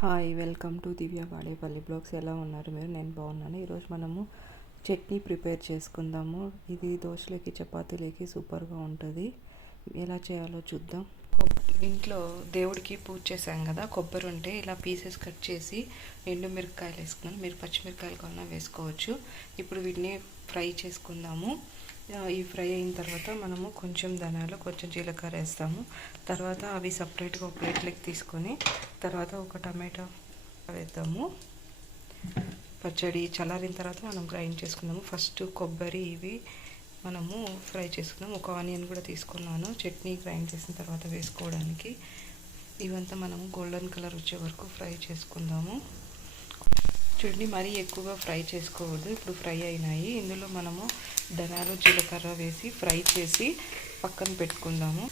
Hi welcome to Divya Vadepalli blogs. ఎలా ఉన్నారు మీరు? నేను బాగున్నాను. ఈరోజు మనము చట్నీ ప్రిపేర్ చేసుకుందాము. ఇది దోశలకి చపాతీలకి సూపర్గా ఉంటుంది. ఎలా చేయాలో చూద్దాం. ఇంట్లో దేవుడికి పూజ చేశాం కదా, కొబ్బరి ఉంటే ఇలా పీసెస్ కట్ చేసి ఎండు మిరపకాయలు వేసుకున్నాను. మీరు పచ్చిమిరపకాయలు కొన్నా వేసుకోవచ్చు. ఇప్పుడు వీటిని ఫ్రై చేసుకుందాము. ఈ ఫ్రై అయిన తర్వాత మనము కొంచెం ధనియాలు, కొంచెం జీలకర్ర వేస్తాము. తర్వాత అవి సపరేట్గా ఒక ప్లేట్లోకి తీసుకొని తర్వాత ఒక టమాటా వేద్దాము. పచ్చడి చల్లారిన తర్వాత మనం గ్రైండ్ చేసుకుందాము. ఫస్ట్ కొబ్బరి ఇవి మనము ఫ్రై చేసుకుందాం. ఒక ఆనియన్ కూడా తీసుకున్నాను చట్నీ గ్రైండ్ చేసిన తర్వాత వేసుకోవడానికి. ఇవంతా మనము గోల్డెన్ కలర్ వచ్చే వరకు ఫ్రై చేసుకుందాము. చూడండి, మరీ ఎక్కువగా ఫ్రై చేసుకోవద్దు. ఇప్పుడు ఫ్రై అయినాయి. ఇందులో మనము ధనియాలు, జీలకర్ర వేసి ఫ్రై చేసి పక్కన పెట్టుకుందాము.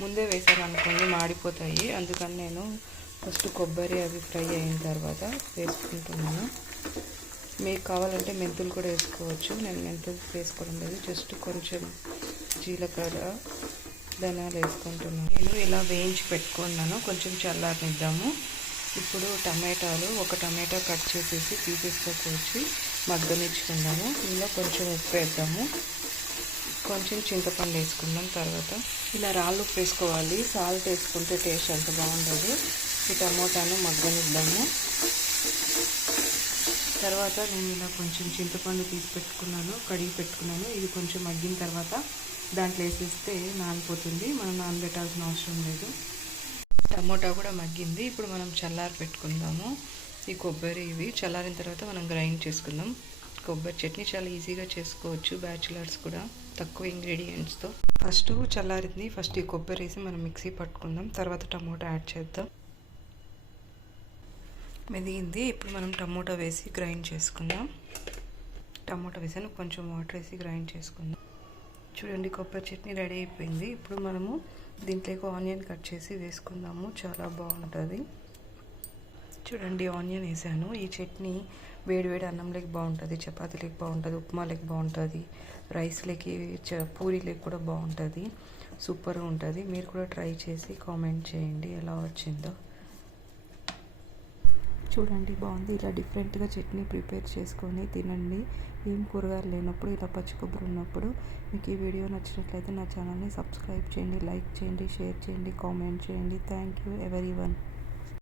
ముందే వేసాను అనుకోండి మాడిపోతాయి. అందుకని నేను ఫస్ట్ కొబ్బరి అవి ఫ్రై అయిన తర్వాత వేసుకుంటున్నాను. మీకు కావాలంటే మెంతులు కూడా వేసుకోవచ్చు. నేను మెంతులు వేసుకోవడం లేదు, జస్ట్ కొంచెం జీలకర్ర, ధనియాలు వేసుకుంటున్నాను. నేను ఇలా వేయించి పెట్టుకున్నాను. కొంచెం చల్లారనిద్దాము. ఇప్పుడు టమాటాలు, ఒక టమాటా కట్ చేసేసి పీసెస్తో కోసి మగ్గనిచ్చుకుందాము. ఇందులో కొంచెం ఉప్పు వేద్దాము, కొంచెం చింతపండు వేసుకుందాం. తర్వాత ఇలా రాళ్ళు ఉప్పు వేసుకోవాలి. సాల్ట్ వేసుకుంటే టేస్ట్ అంత బాగుండదు. ఈ టమోటాను మగ్గనిద్దాము. తర్వాత నేను ఇలా కొంచెం చింతపండు తీసి పెట్టుకున్నాను, కడిగి పెట్టుకున్నాను. ఇది కొంచెం మగ్గిన తర్వాత దాంట్లో వేసేస్తే నానిపోతుంది. మనం నానబెట్టాల్సిన అవసరం లేదు. టమోటా కూడా మగ్గింది. ఇప్పుడు మనం చల్లారి పెట్టుకుందాము. ఈ కొబ్బరి ఇవి చల్లారిన తర్వాత మనం గ్రైండ్ చేసుకుందాం. కొబ్బరి చట్నీ చాలా ఈజీగా చేసుకోవచ్చు, బ్యాచులర్స్ కూడా, తక్కువ ఇంగ్రీడియంట్స్తో. ఫస్ట్ చల్లారింది. ఫస్ట్ ఈ కొబ్బరి వేసి మనం మిక్సీ పట్టుకుందాం. తర్వాత టమోటా యాడ్ చేద్దాం. మెదిగింది. ఇప్పుడు మనం టమోటా వేసి గ్రైండ్ చేసుకుందాం. టమోటా వేసాను, కొంచెం వాటర్ వేసి గ్రైండ్ చేసుకుందాం. చూడండి, కొబ్బరి చట్నీ రెడీ అయిపోయింది. ఇప్పుడు మనము దీంట్లోకి ఆనియన్ కట్ చేసి వేసుకుందాము. చాలా బాగుంటుంది. చూడండి, ఆనియన్ వేసాను. ఈ చట్నీ వేడివేడి అన్నంలోకి బాగుంటుంది, చపాతీలోకి బాగుంటుంది, ఉప్మాలోకి బాగుంటుంది, రైస్లోకి, పూరీలోకి కూడా బాగుంటుంది. సూపర్గా ఉంటుంది. మీరు కూడా ట్రై చేసి కామెంట్ చేయండి ఎలా వచ్చిందో. చూడండి, బాగుంది. ఇలా డిఫరెంట్గా చట్నీ ప్రిపేర్ చేసుకొని తినండి. ఏం కూరగాయలు లేనప్పుడు, ఇలా పచ్చి కొబ్బరి ఉన్నప్పుడు. మీకు ఈ వీడియో నచ్చినట్లయితే నా ఛానల్ని సబ్స్క్రైబ్ చేయండి, లైక్ చేయండి, షేర్ చేయండి, కామెంట్ చేయండి. Thank you everyone.